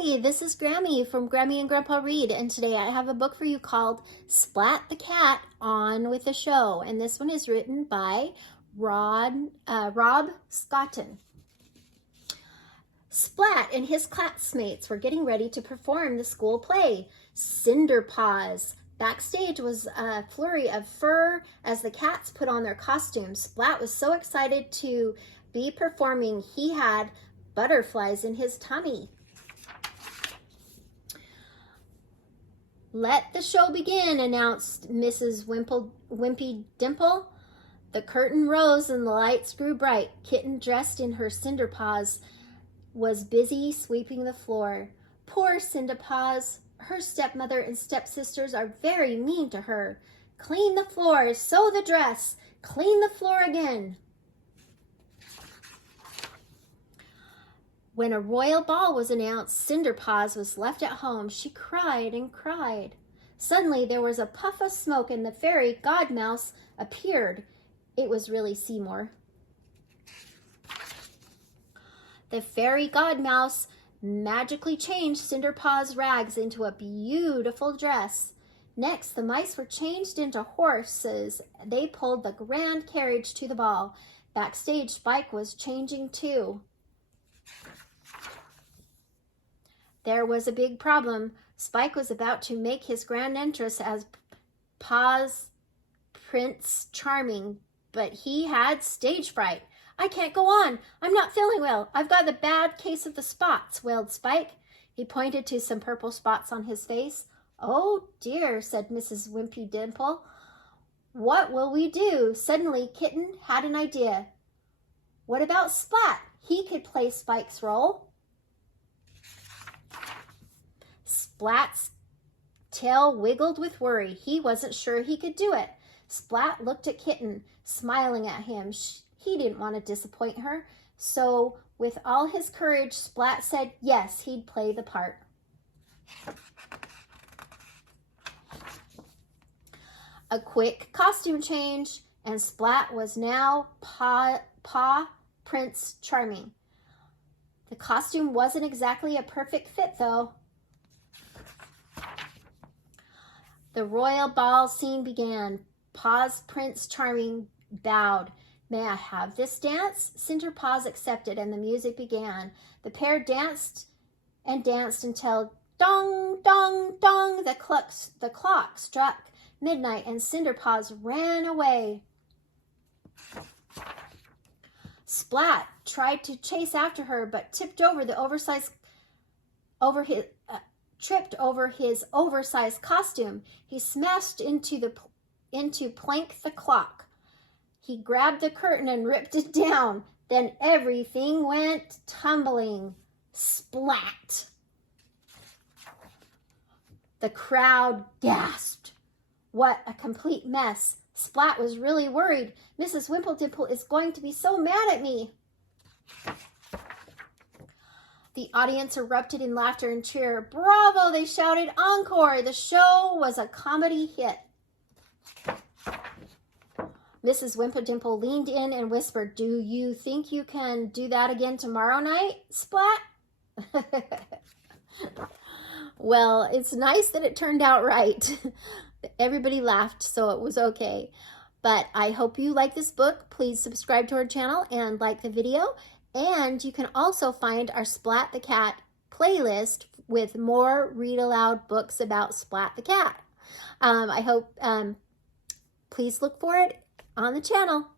Hi, this is Grammy from Grammy and Grandpa Read, and today I have a book for you called Splat the Cat, On with the Show, and this one is written by Rob Scotton. Splat and his classmates were getting ready to perform the school play, Cinder Paws. Backstage was a flurry of fur as the cats put on their costumes. Splat was so excited to be performing, he had butterflies in his tummy. Let the show begin, announced Mrs. Wimpy Dimple. The curtain rose and the lights grew bright. Kitten, dressed in her Cinder Paws, was busy sweeping the floor. Poor Cinder Paws. Her stepmother and stepsisters are very mean to her. Clean the floor, sew the dress, clean the floor again. When a royal ball was announced, Cinder Paws was left at home. She cried and cried. Suddenly there was a puff of smoke and the fairy godmouse appeared. It was really Seymour. The fairy godmouse magically changed Cinder Paws' rags into a beautiful dress. Next, the mice were changed into horses. They pulled the grand carriage to the ball. Backstage, Spike was changing too. There was a big problem. Spike was about to make his grand entrance as Paws Prince Charming, but he had stage fright. I can't go on. I'm not feeling well. I've got a bad case of the spots, wailed Spike. He pointed to some purple spots on his face. Oh dear, said Mrs. Wimpy Dimple. What will we do? Suddenly, Kitten had an idea. What about Splat? He could play Spike's role. Splat's tail wiggled with worry. He wasn't sure he could do it. Splat looked at Kitten, smiling at him. He didn't want to disappoint her, so with all his courage, Splat said yes, he'd play the part. A quick costume change, and Splat was now Paw Prince Charming. The costume wasn't exactly a perfect fit, though. The royal ball scene began. Paws Prince Charming bowed. May I have this dance? Cinder Paws accepted, and the music began. The pair danced and danced until dong, dong, dong, the clock struck midnight, and Cinder Paws ran away. Splat tried to chase after her, but tripped over his oversized costume. He smashed into Plank the clock. He grabbed the curtain and ripped it down. Then everything went tumbling. Splat! The crowd gasped. What a complete mess. Splat was really worried. Mrs. Wimpledimple is going to be so mad at me. The audience erupted in laughter and cheer. Bravo, they shouted. Encore! The show was a comedy hit. Mrs. Wimpledimple leaned in and whispered, Do you think you can do that again tomorrow night, Splat? Well, it's nice that it turned out right. Everybody laughed, so it was okay. But I hope you like this book. Please subscribe to our channel and like the video. And you can also find our Splat the Cat playlist with more read aloud books about Splat the Cat. I hope, please look for it on the channel.